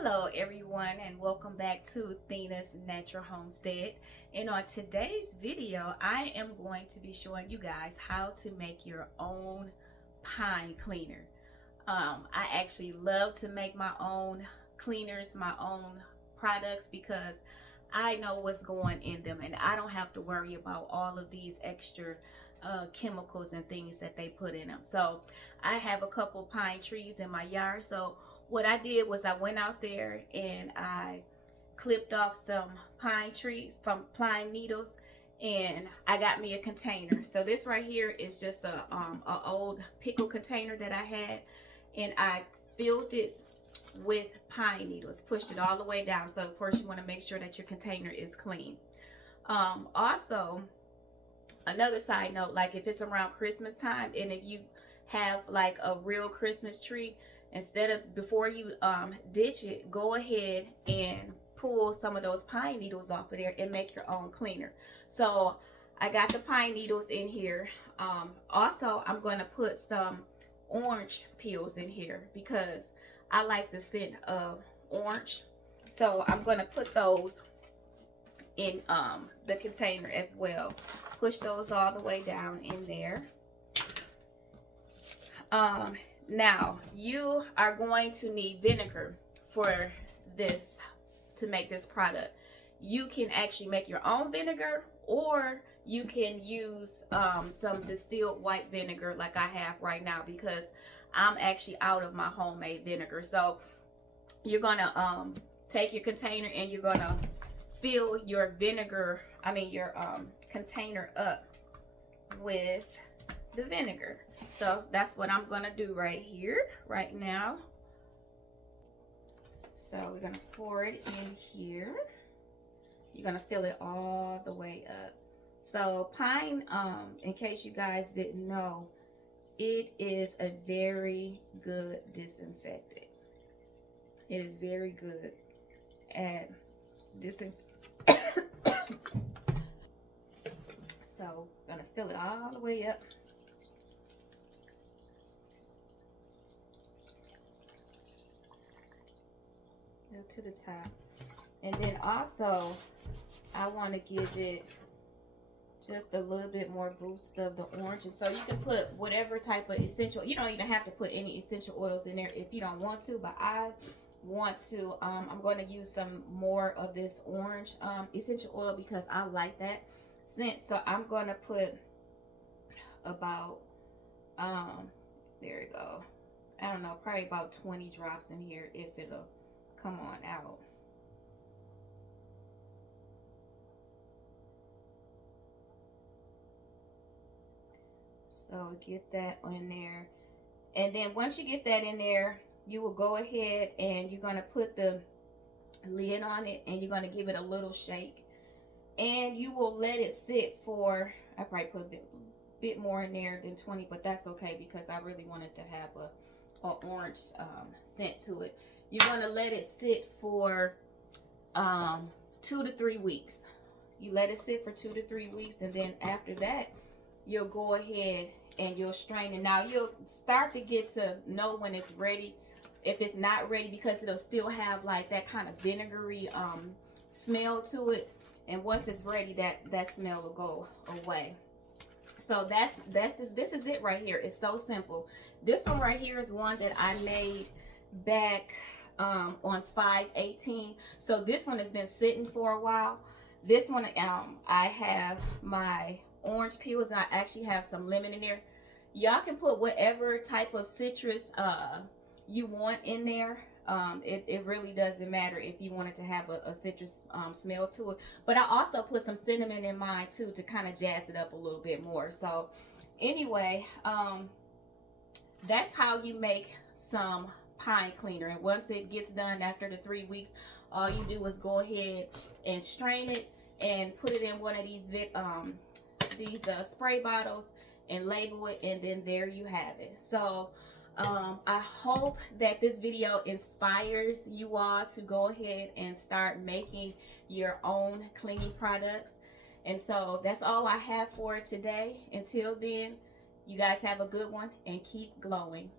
Hello everyone, and welcome back to Athena's Natural Homestead. And on today's video I am going to be showing you guys how to make your own pine cleaner. I actually love to make my own cleaners, my own products, because I know what's going in them and I don't have to worry about all of these extra chemicals and things that they put in them. So I have a couple pine trees in my yard, so what I did was I went out there and I clipped off some pine trees from pine needles, and I got me a container. So this right here is just a old pickle container that I had, and I filled it with pine needles, pushed it all the way down. So of course you want to make sure that your container is clean. Also, another side note, like if it's around Christmas time and if you have like a real Christmas tree, instead of, before you ditch it, go ahead and pull some of those pine needles off of there and make your own cleaner. So I got the pine needles in here. Also, I'm going to put some orange peels in here because I like the scent of orange. So I'm going to put those in the container as well. Push those all the way down in there. Now you are going to need vinegar for this, to make this product. You can actually make your own vinegar, or you can use some distilled white vinegar like I have right now, because I'm actually out of my homemade vinegar. So you're gonna take your container and you're gonna fill your vinegar, your container up with the vinegar. So that's what I'm gonna do right here, right now. So we're gonna pour it in here. You're gonna fill it all the way up. So pine, in case you guys didn't know, it is a very good disinfectant. It is very good at disinfecting. So I'm gonna fill it all the way up. To the top, and then also I want to give it just a little bit more boost of the orange. And so you can put whatever type of essential, you don't even have to put any essential oils in there if you don't want to, but I want to. I'm going to use some more of this orange essential oil because I like that scent. So I'm going to put about there we go, I don't know, probably about 20 drops in here if it'll come on out. So get that in there, and then once you get that in there, you will go ahead and you're going to put the lid on it and you're going to give it a little shake, and you will let it sit for, I probably put a bit more in there than 20, but that's okay because I really wanted to have a orange scent to it. You're going to let it sit for 2 to 3 weeks. You let it sit for 2 to 3 weeks, and then after that, you'll go ahead and you'll strain it. Now, you'll start to get to know when it's ready, if it's not ready, because it'll still have like that kind of vinegary smell to it. And once it's ready, that smell will go away. So this is it right here. It's so simple. This one right here is one that I made back on 5/18. So this one has been sitting for a while. This one, I have my orange peels, and I actually have some lemon in there. Y'all can put whatever type of citrus you want in there. It really doesn't matter if you wanted to have a citrus smell to it. But I also put some cinnamon in mine too to kind of jazz it up a little bit more. So anyway, that's how you make some pine cleaner. And once it gets done after the 3 weeks, all you do is go ahead and strain it and put it in one of these spray bottles and label it, and then there you have it. So I hope that this video inspires you all to go ahead and start making your own cleaning products. And so that's all I have for today. Until then, you guys have a good one and keep glowing.